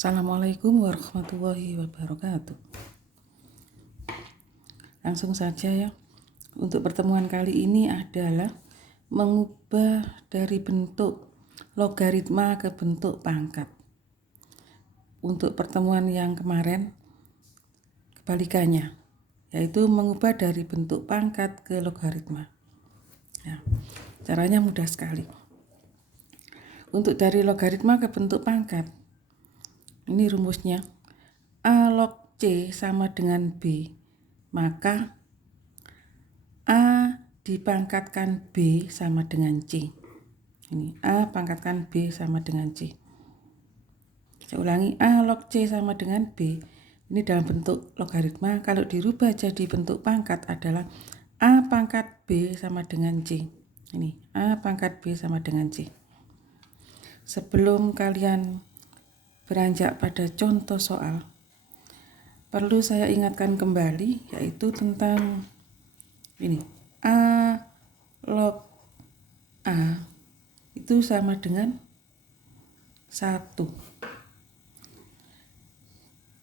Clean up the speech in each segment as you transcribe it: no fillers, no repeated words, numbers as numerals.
Assalamualaikum warahmatullahi wabarakatuh. Langsung saja ya. Untuk pertemuan kali ini adalah mengubah dari bentuk logaritma ke bentuk pangkat. Untuk pertemuan yang kemarin kebalikannya, yaitu mengubah dari bentuk pangkat ke logaritma. Ya, caranya mudah sekali. Untuk dari logaritma ke bentuk pangkat, ini rumusnya. A log C sama dengan B, maka A dipangkatkan B sama dengan C. Ini A pangkatkan B sama dengan C. Saya ulangi, A log C sama dengan B. Ini dalam bentuk logaritma. Kalau dirubah jadi bentuk pangkat adalah A pangkat B sama dengan C. Ini A pangkat B sama dengan C. Sebelum kalian beranjak pada contoh soal, perlu saya ingatkan kembali, yaitu tentang ini. A log A itu sama dengan 1.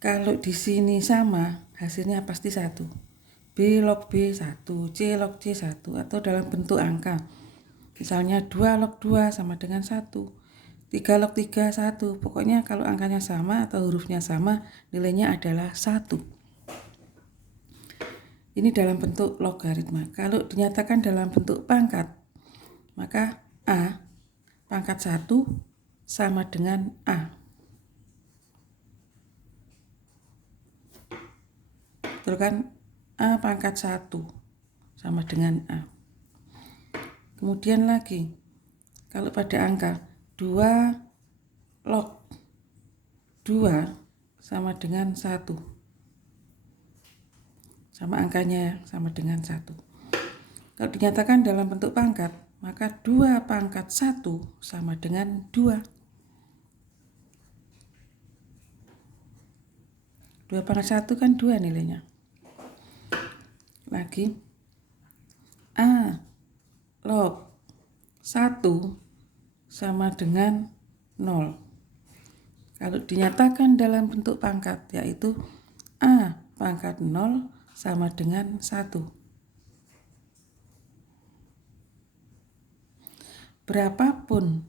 Kalau di sini sama, hasilnya pasti 1. B log B 1, C log C 1, atau dalam bentuk angka. Misalnya 2 log 2 sama dengan 1. 3 log 3 1. Pokoknya kalau angkanya sama atau hurufnya sama, nilainya adalah 1. Ini dalam bentuk logaritma. Kalau dinyatakan dalam bentuk pangkat, maka A pangkat 1 sama dengan A. Betul kan? A pangkat 1 sama dengan A. Kemudian lagi, kalau pada angka 2 log 2 sama dengan 1. Sama angkanya ya, sama dengan 1. Kalau dinyatakan dalam bentuk pangkat, maka 2 pangkat 1 sama dengan 2. 2 pangkat 1 kan 2 nilainya. Lagi, A log 1 sama dengan 0. Kalau dinyatakan dalam bentuk pangkat, yaitu A pangkat 0 sama dengan 1. Berapapun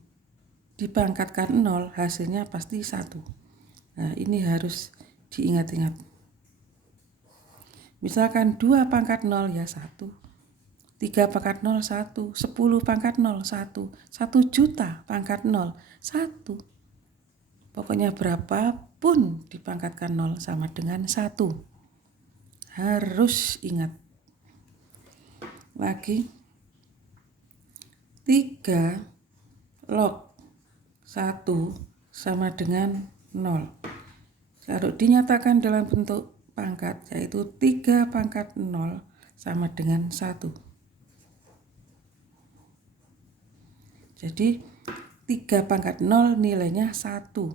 dipangkatkan 0, hasilnya pasti 1. Nah, ini harus diingat-ingat. Misalkan 2 pangkat 0 ya 1. 3 pangkat 0 1, 10 pangkat 0 1, 1 juta pangkat 0 1. Pokoknya berapapun dipangkatkan 0 sama dengan 1. Harus ingat. Lagi, 3 log 1 sama dengan 0. Kalau dinyatakan dalam bentuk pangkat, yaitu 3 pangkat 0 sama dengan 1. Jadi 3 pangkat 0 nilainya 1.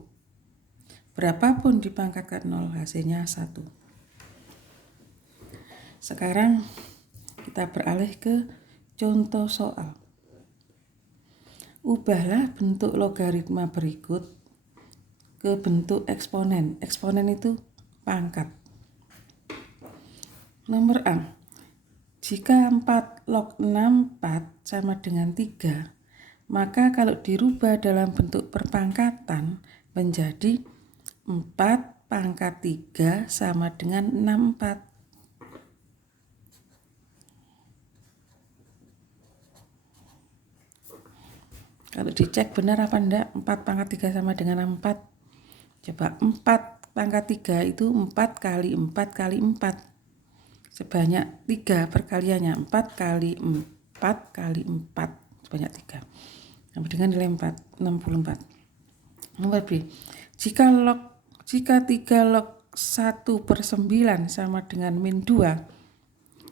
Berapapun dipangkatkan 0, hasilnya 1. Sekarang kita beralih ke contoh soal. Ubahlah bentuk logaritma berikut ke bentuk eksponen. Eksponen itu pangkat. Nomor A. Jika 4 log 64 sama dengan 3, maka kalau dirubah dalam bentuk perpangkatan menjadi 4 pangkat 3 sama dengan 64. Kalau dicek benar apa enggak 4 pangkat 3 sama dengan 64. Coba 4 pangkat 3 itu 4 kali 4 kali 4. Sebanyak 3 perkaliannya 4 kali 4 kali 4. Sebanyak 3. Sama dengan nilai 4, 64. Nomor B. Jika 3 log 1/9 sama dengan min 2,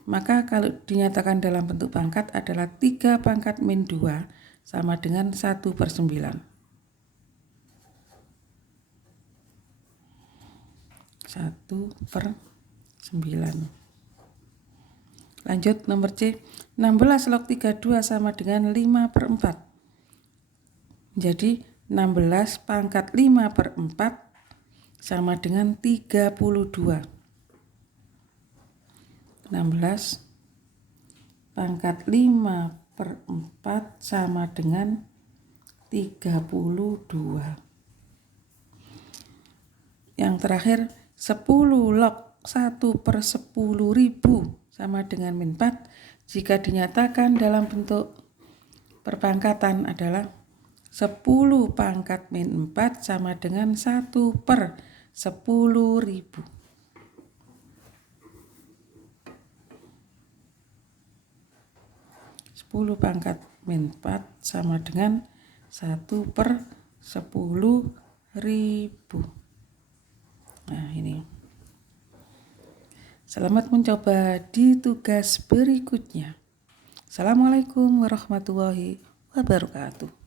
maka kalau dinyatakan dalam bentuk pangkat adalah 3 pangkat min 2 sama dengan 1/9. 1/9. Lanjut nomor C. 16 log 32 sama dengan 5/4. Jadi 16 pangkat 5/4 sama dengan 32. 16 pangkat 5/4 sama dengan 32. Yang terakhir 10 log 1/10.000 sama dengan min 4 jika dinyatakan dalam bentuk perpangkatan adalah 10 pangkat min 4 sama dengan 1/10.000. 10 pangkat min 4 sama dengan 1/10.000. Nah, ini. Selamat mencoba di tugas berikutnya. Assalamualaikum warahmatullahi wabarakatuh.